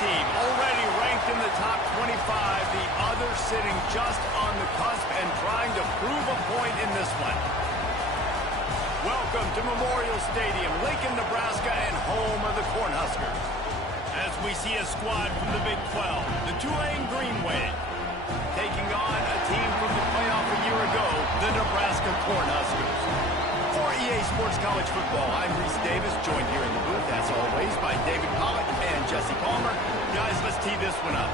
team, already ranked in the top 25. The other sitting just on the cusp and trying to prove a point in this one. Welcome to Memorial Stadium, Lincoln, Nebraska, and home of the Cornhuskers. As we see a squad from the Big 12, the Tulane Green Wave, taking on a team from the playoff a year ago, the Nebraska Cornhuskers. For EA Sports College Football, I'm Reese Davis, joined here in the booth, as always, by David Pollock and Jesse Palmer. Guys, let's tee this one up.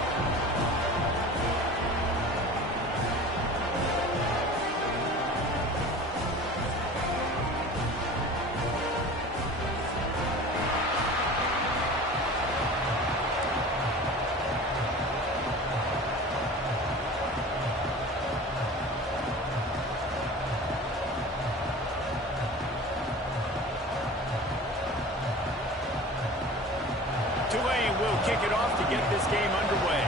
Tulane will kick it off to get this game underway.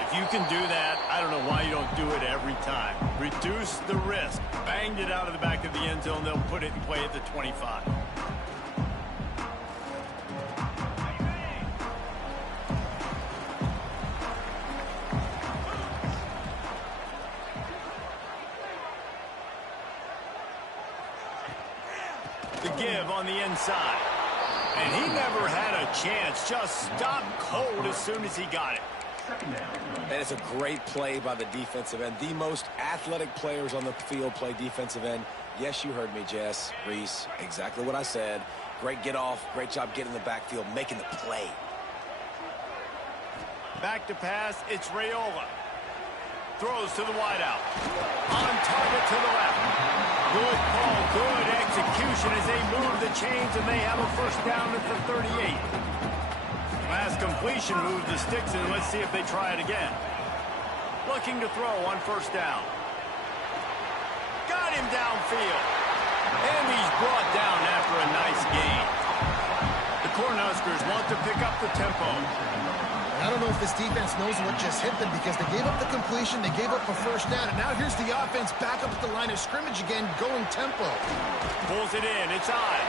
If you can do that, I don't know why you don't do it every time. Reduce the risk. Banged it out of the back of the end zone. They'll put it in play at the 25. The give on the inside. And he never had a chance. Just stopped cold as soon as he got it. And it's a great play by the defensive end. The most athletic players on the field play defensive end. Yes, you heard me, Jess, Reese. Exactly what I said. Great get off. Great job getting in the backfield, making the play. Back to pass. It's Raiola. Throws to the wideout. On target to the left. Good call, good execution as they move the chains, and they have a first down at the 38. Last completion moved the sticks, and let's see if they try it again. Looking to throw on first down. Got him downfield. And he's brought down after a nice gain. The Cornhuskers want to pick up the tempo. I don't know if this defense knows what just hit them because they gave up the completion, they gave up a first down, and now here's the offense back up at the line of scrimmage again, going tempo. Pulls it in. It's on.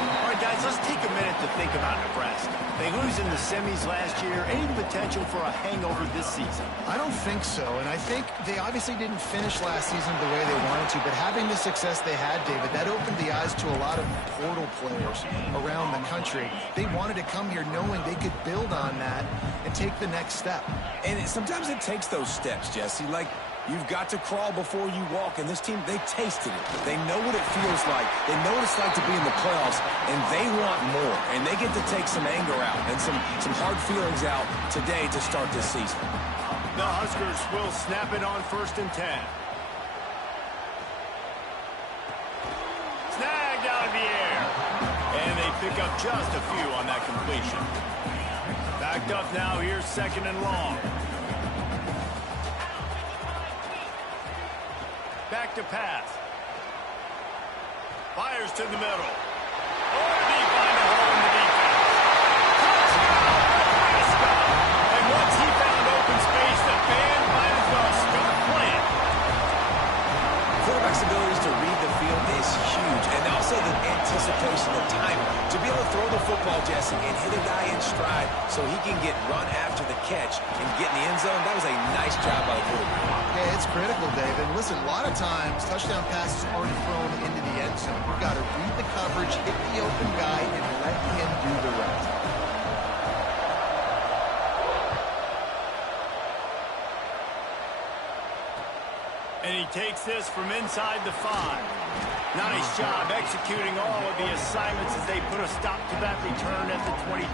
All right, guys, let's take a minute to think about Nebraska. They lose in the semis last year. Any potential for a hangover this season? I don't think so, and I think they obviously didn't finish last season the way they wanted to, but having the success they had, David, that opened the eyes to a lot of portal players around the country. They wanted to come here knowing they could build on that and take the next step. And sometimes it takes those steps, Jesse. Like, you've got to crawl before you walk, and this team, they tasted it. They know what it feels like. They know what it's like to be in the playoffs, and they want more. And they get to take some anger out and some hard feelings out today to start this season. The Huskers will snap it on 1st and 10. Snagged out of the air. And they pick up just a few on that completion. Backed up now, here's 2nd and long. Back to pass. Fires to the middle. Oh, did he find a hole in the defense? Touchdown, Nebraska! And once he found open space, the band might as well start playing. Quarterback's abilities to read the field is huge, and also the anticipation, the timing. To be able to throw the football, Jesse, and hit a guy in stride so he can get run after the catch and get in the end zone, that was a nice job by the quarterback. Yeah, it's critical, David. Listen, a lot of times, touchdown passes aren't thrown into the end zone. You've got to read the coverage, hit the open guy, and let him do the rest. And he takes this from inside the 5. Nice job executing all of the assignments as they put a stop to that return at the 22.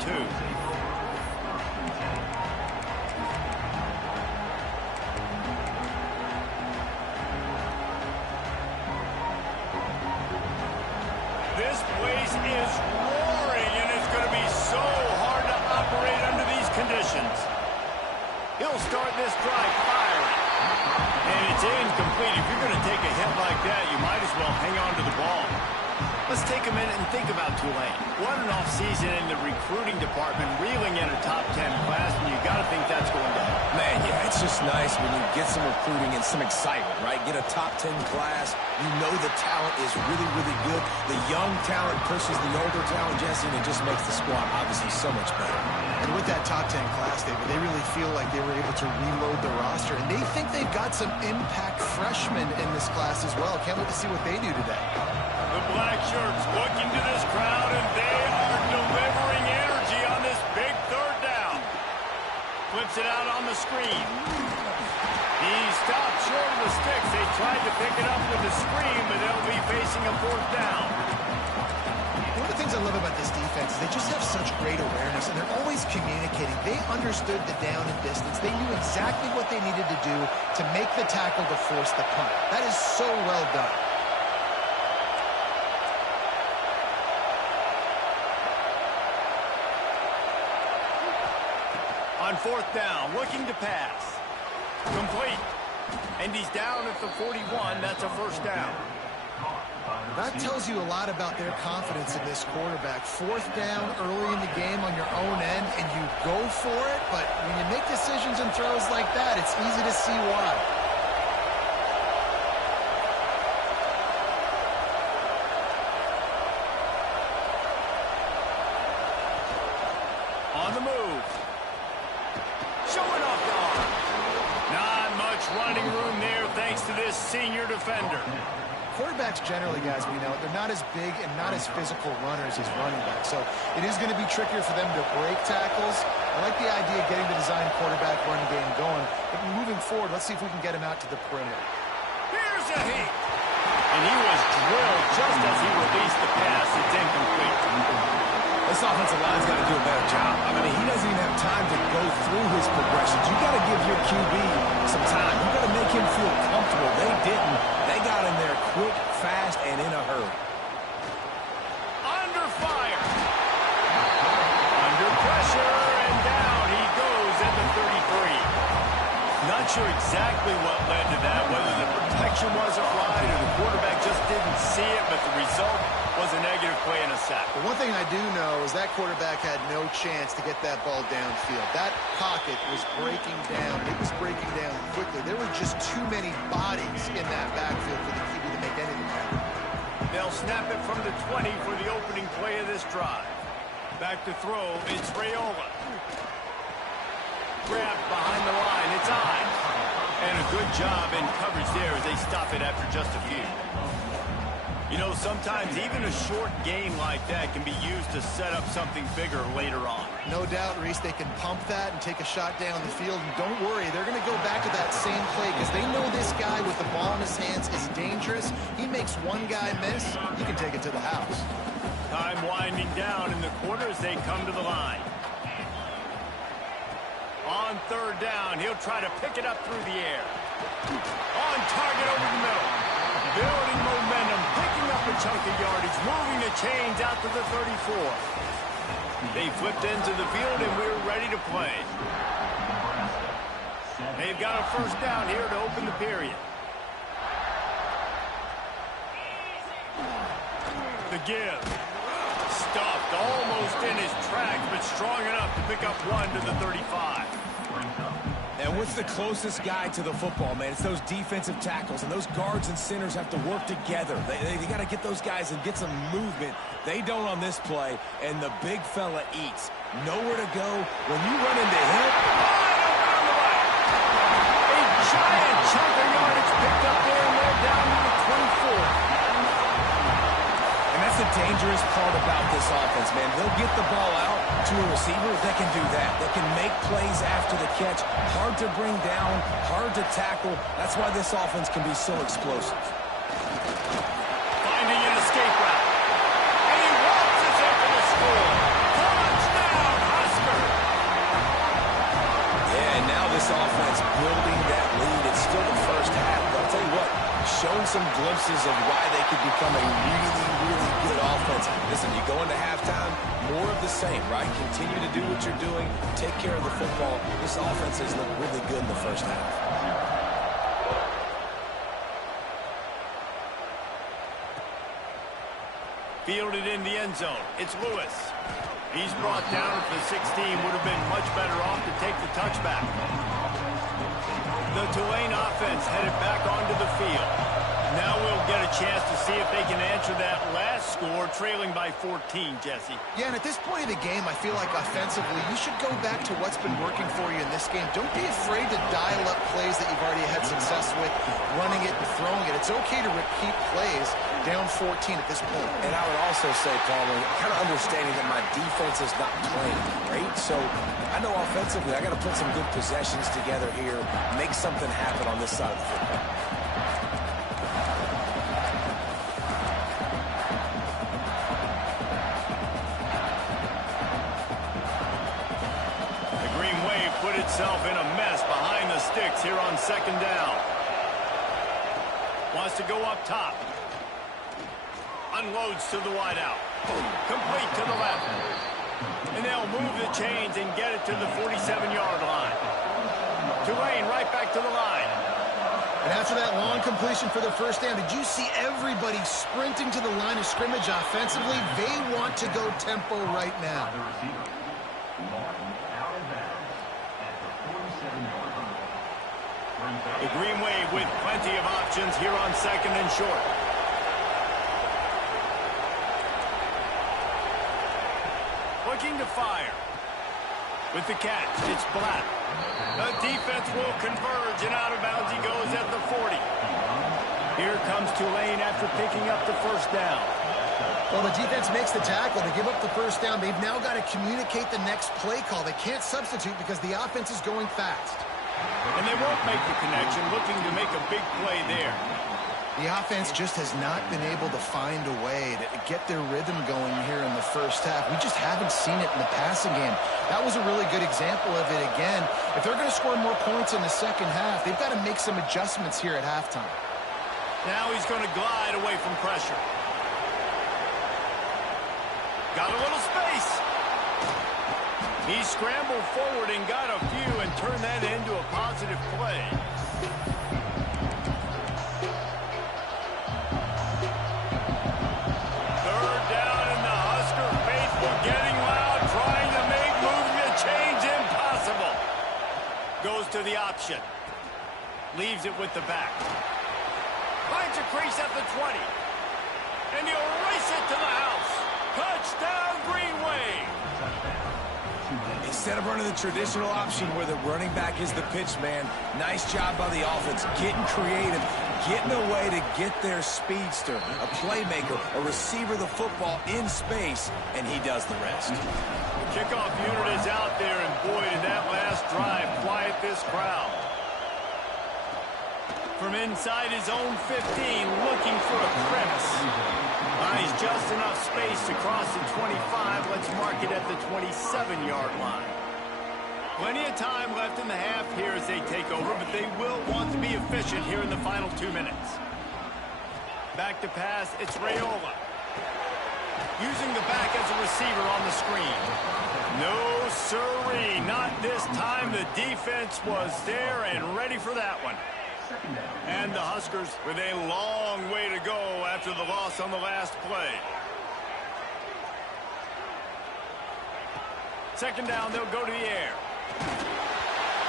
This place is roaring, and it's going to be so hard to operate under these conditions. He'll start this drive firing. And it's incomplete. If you're going to take a hit like that, you might as well hang on to the ball. Let's take a minute and think about Tulane. What an offseason in the recruiting department, reeling in a top 10 class, and you got to think that's going to happen. Man, yeah, it's just nice when you get some recruiting and some excitement, right? Get a top 10 class. You know the talent is really, really good. The young talent pushes the older talent, Jesse, and it just makes the squad obviously so much better. And with that top 10 class, David, they really feel like they were able to reload the roster, and they think they've got some impact freshmen in this class as well. Can't wait to see what they do today. The black shirts looking to this crowd, and they are delivering energy on this big third down. Flips it out on the screen. He stopped short of the sticks. They tried to pick it up with the screen, but they'll be facing a fourth down. One of the things I love about this defense is they just have such great awareness, and they're always communicating. They understood the down and distance. They knew exactly what they needed to do to make the tackle to force the punt. That is so well done. On fourth down, looking to pass. Complete. And he's down at the 41. That's a first down. That tells you a lot about their confidence in this quarterback. Fourth down early in the game on your own end, and you go for it, but when you make decisions and throws like that, it's easy to see why. On the move. Showing off the arm. Not much running room there thanks to this senior defender. Quarterbacks generally, guys, we know, they're not as big and not as physical runners as running backs. So it is going to be trickier for them to break tackles. I like the idea of getting the design quarterback run game going. But moving forward, let's see if we can get him out to the perimeter. Here's a hit. And he was drilled just as he released the pass. It's incomplete. This offensive line's got to do a better job. I mean, he doesn't even have time to go through his progressions. You got to give your QB some time. You got to make him feel comfortable. They didn't. They got in there quick, fast, and in a hurry. Under fire. Under pressure, and down he goes at the 33. Not sure exactly what led to that, whether the protection wasn't right or the quarterback just didn't see it, but the result was a negative play and a sack. But one thing I do know is that quarterback had no chance to get that ball downfield. That pocket was breaking down. It was breaking down quickly. There were just too many bodies in that backfield for the QB to make anything happen. They'll snap it from the 20 for the opening play of this drive. Back to throw, it's Raiola. Grabbed behind the line, it's on. And a good job in coverage there as they stop it after just a few. You know, sometimes even a short game like that can be used to set up something bigger later on. No doubt, Reese, they can pump that and take a shot down the field. And don't worry, they're going to go back to that same play because they know this guy with the ball in his hands is dangerous. He makes one guy miss, he can take it to the house. Time winding down in the quarter as they come to the line. On third down, he'll try to pick it up through the air. On target over the middle. Building momentum, picking up a chunk of yardage, moving the chains out to the 34. They flipped into the field, and we're ready to play. They've got a first down here to open the period. The give. Stuffed almost in his tracks, but strong enough to pick up one to the 35. And what's the closest guy to the football, man? It's those defensive tackles, and those guards and centers have to work together. They got to get those guys and get some movement. They don't on this play, and the big fella eats. Nowhere to go. When you run into him, wide open on the right. A giant chunk of yardage picked up there, and they're down to the 24. and that's the dangerous part about this offense, man. They'll get the ball out to a receiver. They can do that. They can make plays after the catch. Hard to bring down, hard to tackle. That's why this offense can be so explosive. Finding an escape route. And he walks us in for the score. Touchdown, Husker! Yeah, and now this offense building that lead. It's still the first half, but I'll tell you what, showing some glimpses of why they could become a really, really good offense. Listen, you go into halftime, more of the same, right? Continue to do what you're doing, take care of the football. This offense has looked really good in the first half. Fielded in the end zone. It's Lewis. He's brought down at the 16. Would have been much better off to take the touchback. The Tulane offense headed back onto the field. Now we'll get a chance to see if they can answer that last score, trailing by 14, Jesse. Yeah, and at this point of the game, I feel like offensively, you should go back to what's been working for you in this game. Don't be afraid to dial up plays that you've already had success with, running it and throwing it. It's okay to repeat plays down 14 at this point. And I would also say, Palmer, kind of understanding that my defense is not playing great. So I know offensively I got to put some good possessions together here, make something happen on this side of the football. Itself in a mess behind the sticks here on second down. Wants to go up top. Unloads to the wideout. Complete to the left. And they'll move the chains and get it to the 47-yard line. Tulane right back to the line. And after that long completion for the first down, did you see everybody sprinting to the line of scrimmage offensively? They want to go tempo right now. The Green Wave with plenty of options here on second and short. Looking to fire. With the catch, it's Black. The defense will converge, and out of bounds he goes at the 40. Here comes Tulane after picking up the first down. Well, the defense makes the tackle. They give up the first down. They've now got to communicate the next play call. They can't substitute because the offense is going fast. And they won't make the connection, looking to make a big play there. The offense just has not been able to find a way to get their rhythm going here in the first half. We just haven't seen it in the passing game. That was a really good example of it again. If they're going to score more points in the second half, they've got to make some adjustments here at halftime. Now he's going to glide away from pressure. Got a little space. He scrambled forward and got a few and turned that into a positive play. Third down, and the Husker faithful getting loud, trying to make moving the chains impossible. Goes to the option. Leaves it with the back. Finds a crease at the 20. And he'll race it to the house. Touchdown, Green Wave. Instead of running the traditional option where the running back is the pitch man, nice job by the offense, getting creative, getting a way to get their speedster, a playmaker, a receiver the football in space, and he does the rest. The kickoff unit is out there, and boy, did that last drive quiet this crowd. From inside his own 15, looking for a crevice. Buys just enough space to cross the 25. Let's mark it at the 27-yard line. Plenty of time left in the half here as they take over, but they will want to be efficient here in the final 2 minutes. Back to pass, it's Raiola. Using the back as a receiver on the screen. No siree, not this time. The defense was there and ready for that one. And the Huskers with a long way to go after the loss on the last play. Second down, they'll go to the air.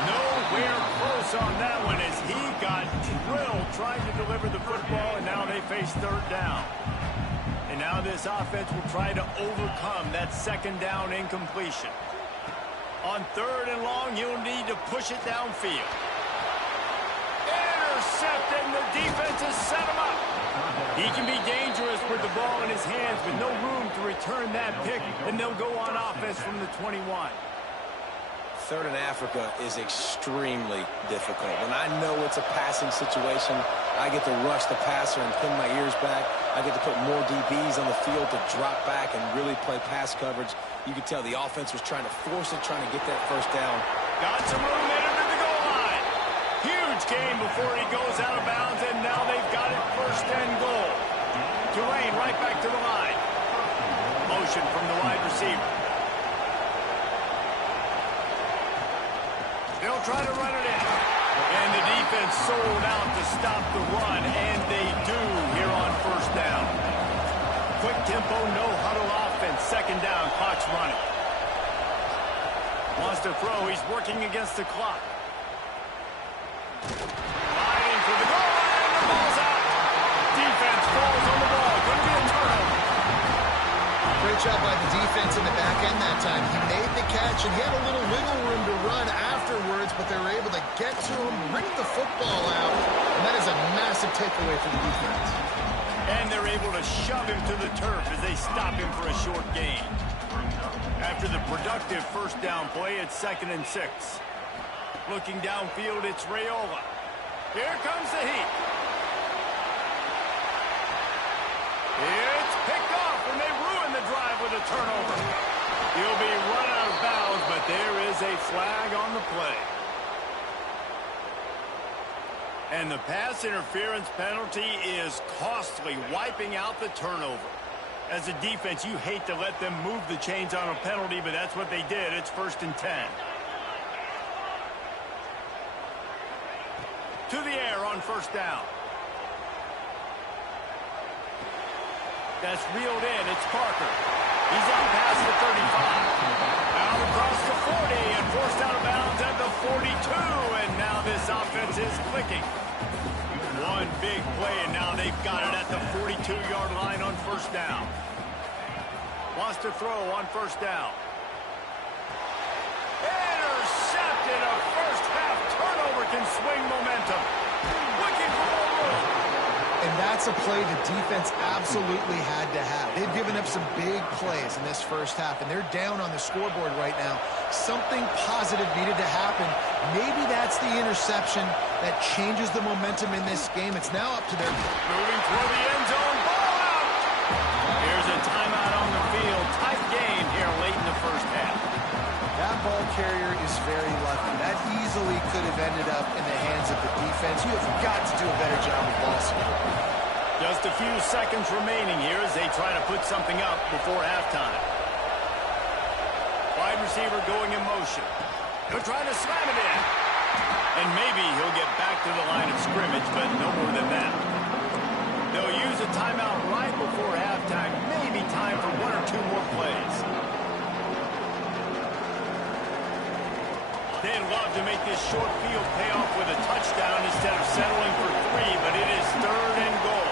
Nowhere close on that one as he got drilled trying to deliver the football, and now they face third down. And now this offense will try to overcome that second down incompletion. On third and long, you'll need to push it downfield. Intercepted, and the defense has set him up. He can be dangerous with the ball in his hands with no room to return that pick, and they'll go on offense from the 21. Third in Africa is extremely difficult. When I know it's a passing situation, I get to rush the passer and pin my ears back. I get to put more DBs on the field to drop back and really play pass coverage. You could tell the offense was trying to force it, trying to get that first down. Got some room in him to the goal line. Huge game before he goes out of bounds, and now they've got it first and goal. Tulane right back to the line. Motion from the wide receiver. They'll try to run it in. And the defense sold out to stop the run, and they do here on first down. quick tempo, no huddle offense. Second down, clock's running. Wants to throw. He's working against the clock. Fighting for the goal line, and the ball's out. Defense falls on the ball. Going to be a turnover. Great job by the defense in the back end that time. He made the catch, and he had a little wiggle room to run afterwards, but they were able to get to him, bring the football out, and that is a massive takeaway for the defense. And they're able to shove him to the turf as they stop him for a short gain. After the productive first down play, it's 2nd and 6. Looking downfield, it's Raiola. Here comes the heat. It's picked off, and they ruin the drive with a turnover. He'll be run out of bounds, but there is a flag on the play. And the pass interference penalty is costly, wiping out the turnover. As a defense, you hate to let them move the chains on a penalty, but that's what they did. It's 1st and 10. To the air on first down. That's reeled in. It's Parker. He's out past the 35. Out across the 40 and forced out of bounds at the 42. And now this offense is clicking. One big play, and now they've got it at the 42-yard line on first down. Wants to throw on first down. Intercepted. A first-half turnover can swing momentum. Looking for more room. And that's a play the defense absolutely had to have. They've given up some big plays in this first half, and they're down on the scoreboard right now. Something positive needed to happen. Maybe that's the interception that changes the momentum in this game. It's now up to their... Moving toward the end zone. Ball out. Here's a timeout on the field. Tight game here late in the first half. That ball carrier is very lucky. That easily could have ended up in the hands of the defense. You have got to do a better job with ball security. Just a few seconds remaining here as they try to put something up before halftime. Wide receiver going in motion. He'll try to slam it in. And maybe he'll get back to the line of scrimmage, but no more than that. They'll use a timeout right before halftime. Maybe time for 1 or 2 more plays. They'd love to make this short field pay off with a touchdown instead of settling for 3, but it is 3rd and goal.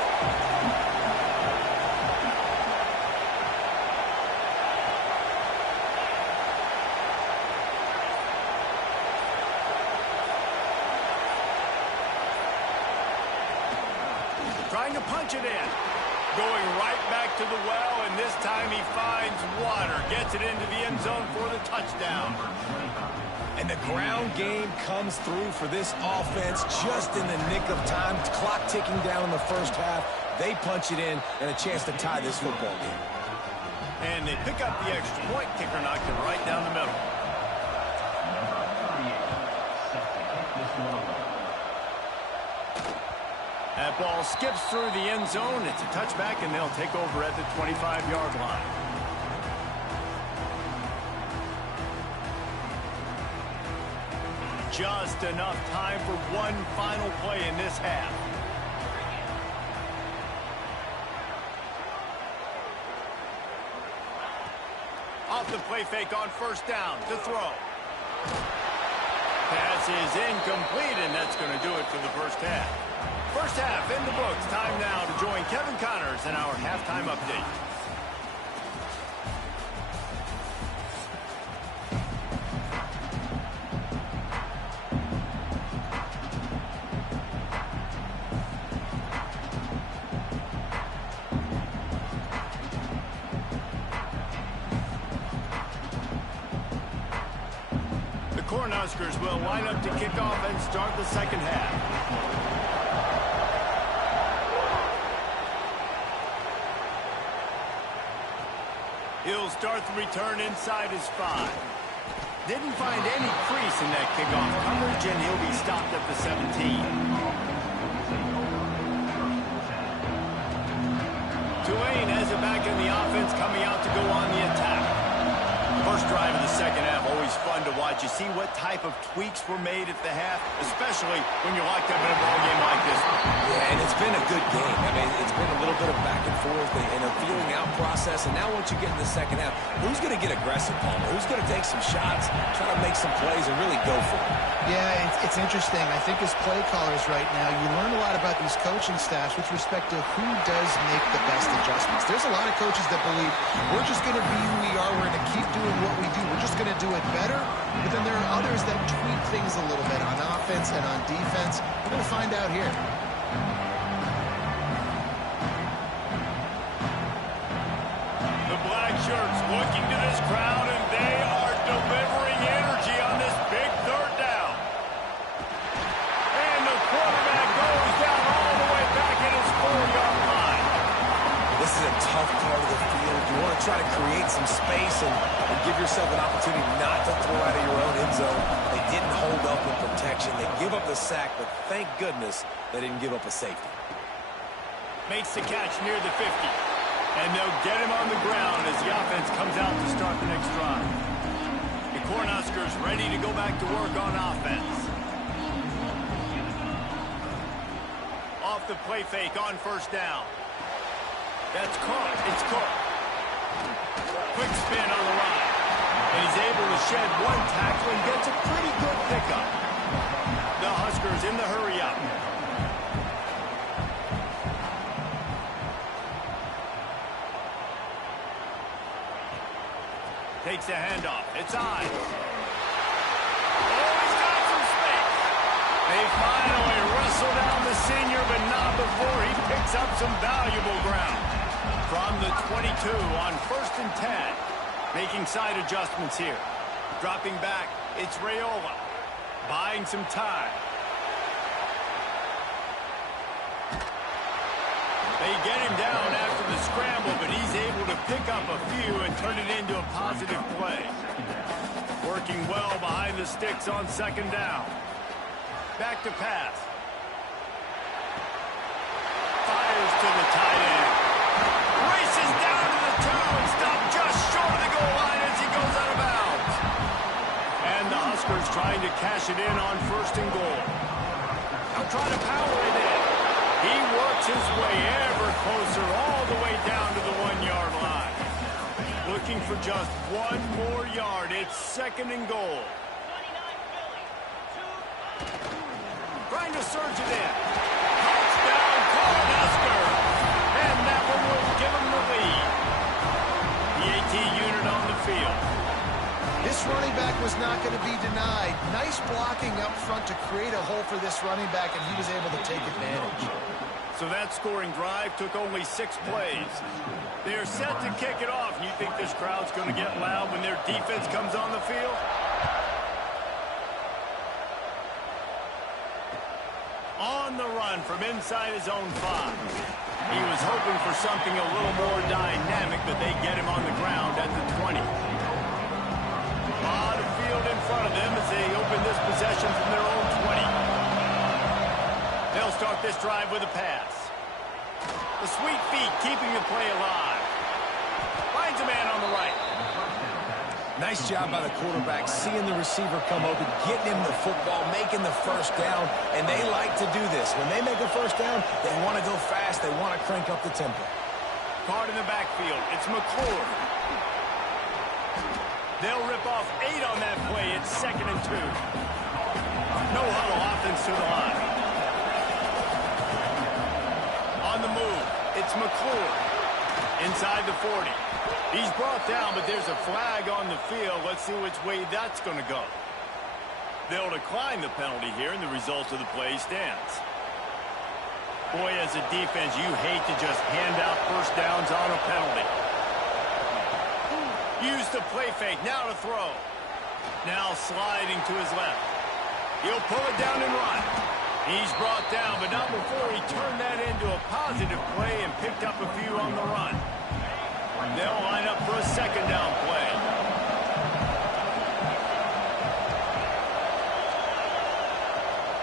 Trying to punch it in. Going right back to the well, and this time he finds water. Gets it into the end zone for the touchdown. And the ground game comes through for this offense just in the nick of time. Clock ticking down in the first half. They punch it in and a chance to tie this football game. And they pick up the extra point. Kicker knocked it right down the middle. That ball skips through the end zone. It's a touchback, and they'll take over at the 25-yard line. Just enough time for one final play in this half. Off the play fake on first down to throw. Pass is incomplete, and that's going to do it for the first half. First half in the books. Time now to join Kevin Connors in our halftime update. The Cornhuskers will line up to kick off and start the second half. He'll start the return inside his 5. Didn't find any crease in that kickoff coverage, and he'll be stopped at the 17. Tulane has it back in the offense, coming out to go on the attack. First drive of the second half, always fun to watch. You see what type of tweaks were made at the half, especially when you're locked up in a ball game like this one. Yeah, and it's been a good game. I mean, it's been a little bit of back and forth and a feeling out process. And now once you get in the second half, who's going to get aggressive, Palmer? Who's going to take some shots, try to make some plays, and really go for it? Yeah, it's interesting. I think as play callers right now, you learn a lot about these coaching staffs with respect to who does make the best adjustments. There's a lot of coaches that believe we're just going to be who we are. We're going to keep doing what we do. We're just going to do it better. But then there are others that tweak things a little bit on offense and on defense. We're going to find out here. The black shirts looking to this crowd, and they are delivering energy on this big third down. And the quarterback goes down all the way back at his 4-yard line. This is a tough part of the field. You want to try to create some space and give yourself an opportunity not to throw out of your own end zone. They didn't hold up in protection. They give up the sack, but thank goodness they didn't give up a safety. Makes the catch near the 50. And they'll get him on the ground as the offense comes out to start the next drive. The Cornhuskers ready to go back to work on offense. Off the play fake on first down. That's caught. It's caught. Quick spin on the line. And he's able to shed one tackle and gets a pretty good pickup. The Huskers in the hurry up. Takes a handoff. It's on. Oh, he's got some space. They finally wrestle down the senior, but not before he picks up some valuable ground. From the 22 on 1st and 10. Making side adjustments here. Dropping back, it's Raiola. Buying some time. They get him down after the scramble, but he's able to pick up a few and turn it into a positive play. Working well behind the sticks on second down. Back to pass. Fires to the tight end. Races down to the 2 and stopped just short of the goal line as he goes out of bounds. And the Huskers trying to cash it in on 1st and goal. They'll try to power it in. He works his way ever closer all the way down to the 1-yard line. Looking for just one more yard. It's 2nd and goal. Trying to surge it in. Touchdown, Cornhuskers. And that one will give him the lead. The AT unit on the field. This running back was not going to be denied. Nice blocking up front to create a hole for this running back, and he was able to take advantage. So that scoring drive took only 6 plays. They're set to kick it off. You think this crowd's going to get loud when their defense comes on the field? On the run from inside his own 5. He was hoping for something a little more dynamic, but they get him on the ground at the 20. A lot of field in front of them as they open this possession from their own 20. They'll start this drive with a pass. The sweet feet keeping the play alive. Finds a man on the right. Nice job by the quarterback, seeing the receiver come open, getting him the football, making the first down, and they like to do this. When they make a first down, they want to go fast. They want to crank up the tempo. Card in the backfield. It's McClure. They'll rip off 8 on that play. It's 2nd and 2. No huddle offense to the line. On the move, it's McClure. Inside the 40. He's brought down, but there's a flag on the field. Let's see which way that's going to go. They'll decline the penalty here, and the result of the play stands. Boy, as a defense, you hate to just hand out first downs on a penalty. Use the play fake, now to throw. Now sliding to his left. He'll pull it down and run. He's brought down, but not before he turned that into a positive play and picked up a few on the run. They'll line up for a 2nd down play.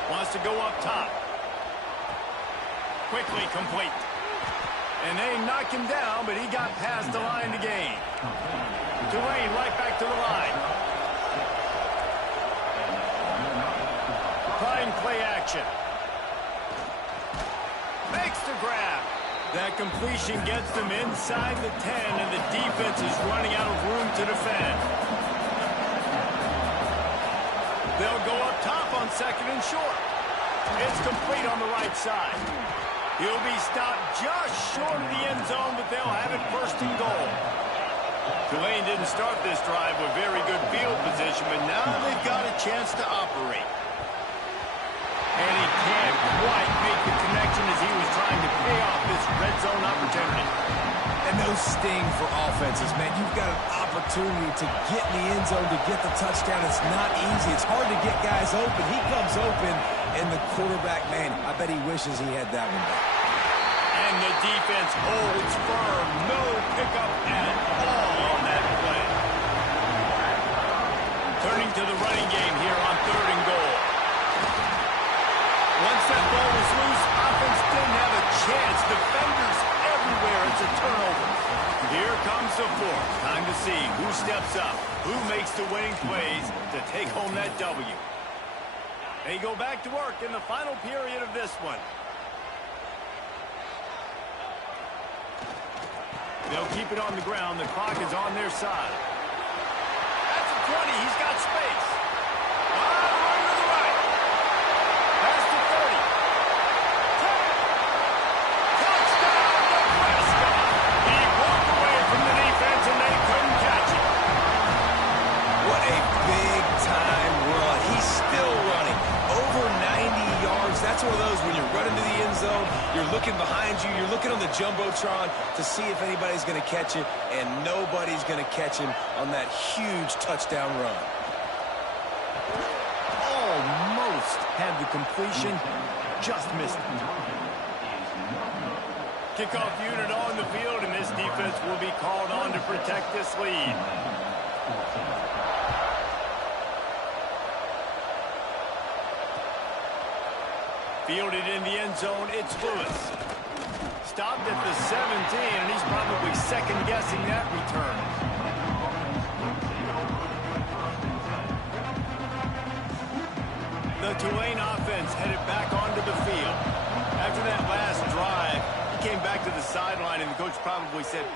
Wants to go up top. Quickly complete. And they knock him down, but he got past the line to gain. Tulane right back to the line. Applying play action. Makes the grab. That completion gets them inside the 10, and the defense is running out of room to defend. They'll go up top on second and short. It's complete on the right side. He'll be stopped just short of the end zone, but they'll have it first and goal. Tulane didn't start this drive with very good field position, but now they've got a chance to operate. And he can't quite make the connection as he was trying to pay off this red zone opportunity. And those sting for offenses, man. You've got an opportunity to get in the end zone, to get the touchdown. It's not easy. It's hard to get guys open. He comes open, and the quarterback, man, I bet he wishes he had that one back. And the defense holds firm. No pickup at all on that play. Turning to the running game here on third and goal. Once that ball was loose, offense didn't have a chance. Defenders everywhere. It's a turnover. Here comes the fourth. Time to see who steps up, who makes the winning plays to take home that W. They go back to work in the final period of this one. They'll keep it on the ground. The clock is on their side. That's a 20. He's got space. Run to the right. Pass to 30. 10. Touchdown, Nebraska. He walked away from the defense, and they couldn't catch it. What a big-time run. He's still running. Over 90 yards. That's one of those when you're running to the end zone, you're looking behind you, you're looking on the Jumbotron to see if anybody's going to catch it, and nobody's going to catch him on that huge touchdown run. Almost had the completion, just missed it. Kickoff unit on the field, and this defense will be called on to protect this lead. Fielded in the end zone, it's Lewis. Stopped at the 17, and he's probably second-guessing that return. The Tulane offense headed back onto the field. After that last drive, he came back to the sideline, and the coach probably said,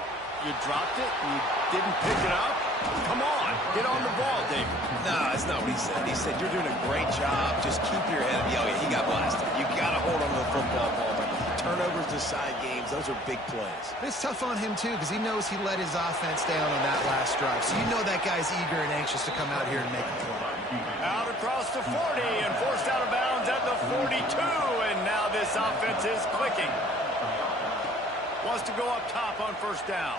"You dropped it? You didn't pick it up? Come on, get on the ball, David." No, that's not what he said. He said, "You're doing a great job. Just keep your head." Oh, yeah, he got blasted. You got to hold on to the football, Palmer. Turnovers decide games. Those are big plays. It's tough on him, too, because he knows he let his offense down on that last drive. So you know that guy's eager and anxious to come out here and make a play. Out across the 40 and forced out of bounds at the 42. And now this offense is clicking. Wants to go up top on first down.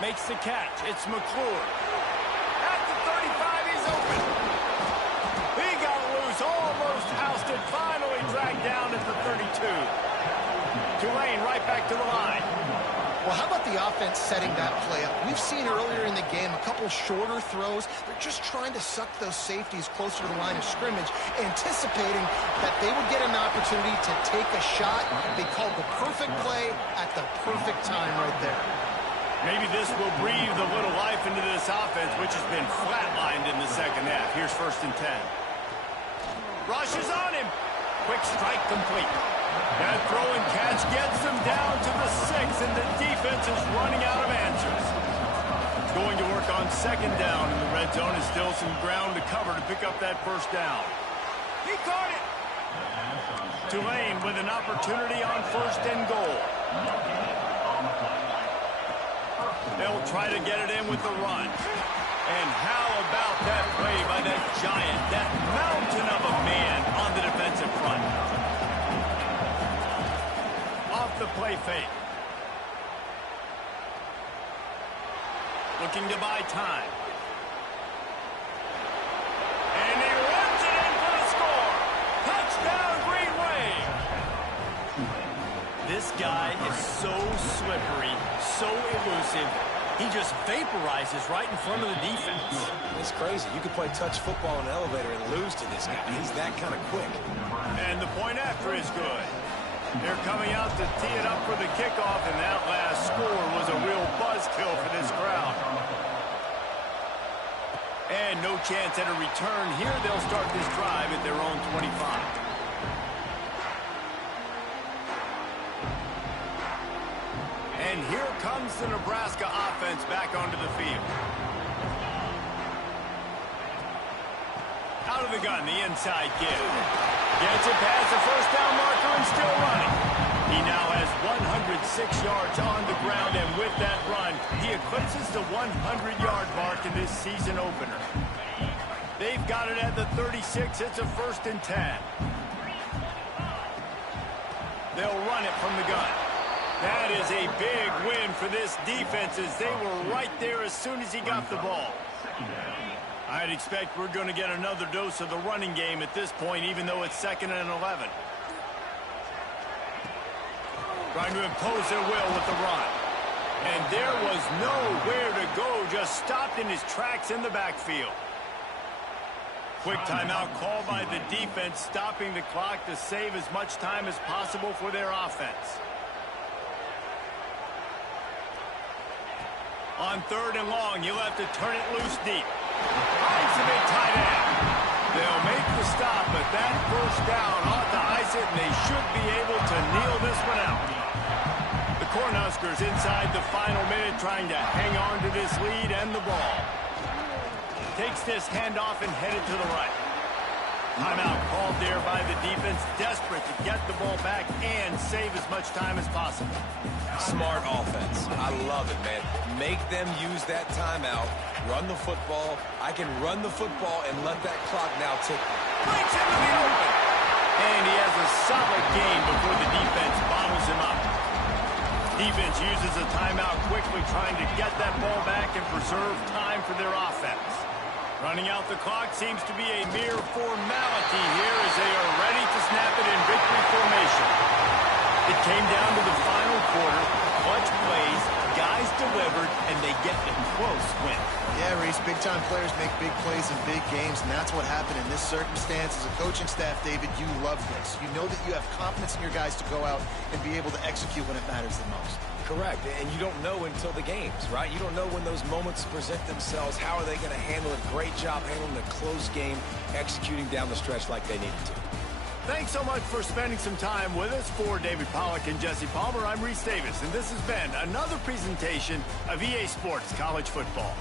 Makes the catch. It's McClure. At the 35, he's open. He got loose, almost ousted, finally dragged down at the 32. Tulane right back to the line. Well, how about the offense setting that play up? We've seen earlier in the game a couple shorter throws. They're just trying to suck those safeties closer to the line of scrimmage, anticipating that they would get an opportunity to take a shot. They called the perfect play at the perfect time right there. Maybe this will breathe a little life into this offense, which has been flatlined in the second half. Here's first and 10. Rushes on him. Quick strike complete. That throw and catch gets them down to the 6, and the defense is running out of answers. Going to work on second down, and the red zone is still some ground to cover to pick up that first down. He caught it. Tulane with an opportunity on first and goal. They'll try to get it in with the run. And how about that play by that giant, that mountain of a man on the defensive front? Off the play fake. Looking to buy time. And he runs it in for the score. Touchdown, Green Wave. This guy is so slippery, so elusive. He just vaporizes right in front of the defense. It's crazy. You could play touch football in an elevator and lose to this guy. He's that kind of quick. And the point after is good. They're coming out to tee it up for the kickoff, and that last score was a And no chance at a return here. They'll start this drive at their own 25. And here comes the Nebraska offense back onto the field. Out of the gun, the inside give. Gets it past the first down marker and still running. He now has 106 yards on the ground, and with that run, he eclipses the 100-yard mark in this season opener. They've got it at the 36. It's a 1st and 10. They'll run it from the gun. That is a big win for this defense, as they were right there as soon as he got the ball. I'd expect we're going to get another dose of the running game at this point, even though it's 2nd and 11. Trying to impose their will with the run. And there was nowhere to go, just stopped in his tracks in the backfield. Quick timeout called by the defense, stopping the clock to save as much time as possible for their offense. On 3rd and long, you'll have to turn it loose deep. Finds the big tight end. They'll make the stop, but that first down ought to ice it, and they should be able to kneel this one out. The Cornhuskers inside the final minute trying to hang on to this lead and the ball. Takes this handoff and headed to the right. Timeout called there by the defense, desperate to get the ball back and save as much time as possible. Smart offense. I love it, man. Make them use that timeout, run the football. I can run the football and let that clock now tick. Breaks into the open. And he has a solid game before the defense bottles him up. Defense uses a timeout quickly, trying to get that ball back and preserve time for their offense. Running out the clock seems to be a mere formality here as they are ready to snap it in victory formation. It came down to the final quarter, clutch plays, guys delivered, and they get the close win. Yeah, Reese, big-time players make big plays in big games, and that's what happened in this circumstance. As a coaching staff, David, you love this. You know that you have confidence in your guys to go out and be able to execute when it matters the most. Correct, and you don't know until the games, right? You don't know when those moments present themselves. How are they going to handle it? Great job handling the close game, executing down the stretch like they needed to. Thanks so much for spending some time with us. For David Pollack and Jesse Palmer, I'm Reese Davis, and this has been another presentation of EA Sports College Football.